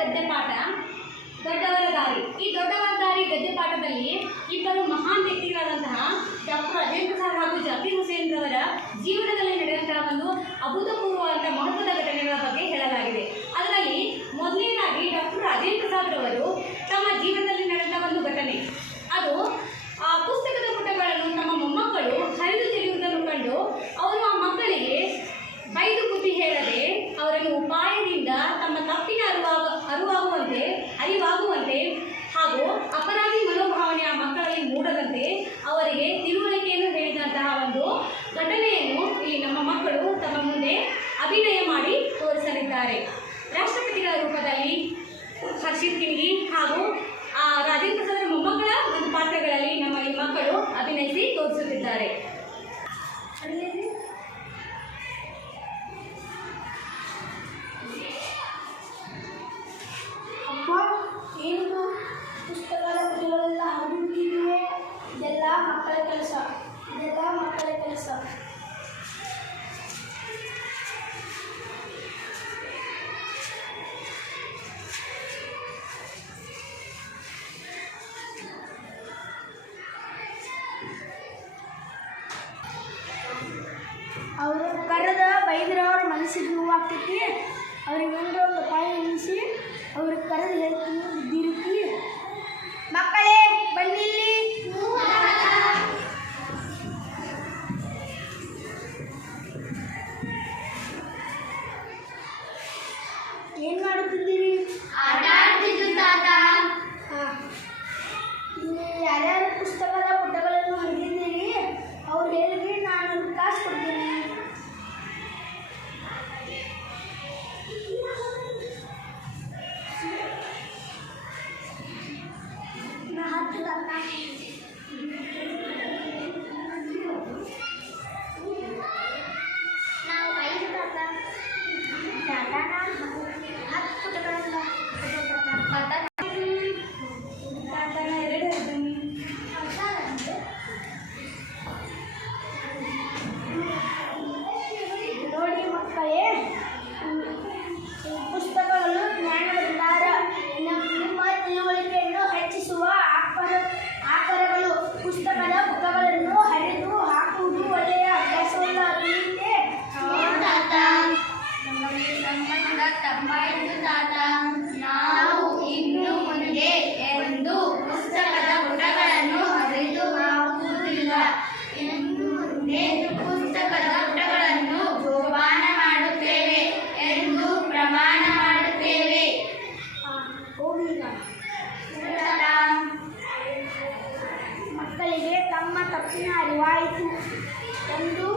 ಗದ್ಯ ಪಾಠ ದೊಡ್ಡವರ ದಾರಿ ಈ ದೊಡ್ಡವರ ದಾರಿ ಗದ್ಯ ಪಾಠದಲ್ಲಿ ಇಬ್ಬರು ಮಹಾನ್ ವ್ಯಕ್ತಿಗಳಾದಂತಹ ಡಾಕ್ಟರ್ ರಾಜೇಂದ್ರ ಸಾರ್ ಹಾಗೂ ಜಾಕೀರ್ ಹುಸೇನ್ ರವರ ಜೀವನದಲ್ಲಿ ರೂಪದಲ್ಲಿ ಹರ್ಷಿತ್ ಕಿಂಗಿ ಹಾಗೂ ರಾಜೇಂದ್ರ ಪ್ರಸಾದ್ ಮೊಮ್ಮಕ್ಕಳ ಒಂದು ಪಾತ್ರಗಳಲ್ಲಿ ನಮ್ಮ ಈ ಮಕ್ಕಳು ಅಭಿನಯಿಸಿ ತೋರಿಸುತ್ತಿದ್ದಾರೆ. ಅವರು ಕರೆದ ಬೈದ್ರೆ ಅವ್ರ ಮನಸ್ಸಿಗೆ ನೋವಾಗ್ತೈತಿ ಅವ್ರಿಗೆ ಒಂದು ಒಂದು ಪಾಯಿ ಎಣಿಸಿ ಅವ್ರಿಗೆ ಕರೆದು ಹೇಳ್ತೀನಿ ಬಿದ್ದಿರುತ್ತಿ ಮಕ್ಕಳೇ ಬನ್ನಿಲ್ಲಿ ಏನು ಮಾಡುತ್ತಿದ್ದೀರಿ 当地。ತಪ್ಪಾಯಿತು ತಾತ ನಾವು ಇನ್ನು ಮುಂದೆ ಎಂದು ಪುಸ್ತಕದ ಪುಟಗಳನ್ನು ಹರಿದು ಹಾಕುವುದಿಲ್ಲ ಇನ್ನು ಮುಂದೆ ಪುಸ್ತಕದ ಪುಟಗಳನ್ನು ಜೋಪಾನ ಮಾಡುತ್ತೇವೆ ಎಂದು ಪ್ರಮಾಣ ಮಾಡುತ್ತೇವೆ. ಮಕ್ಕಳಿಗೆ ತಮ್ಮ ತಪ್ಪಿನ ಅರಿವಾಯಿತು ಎಂದು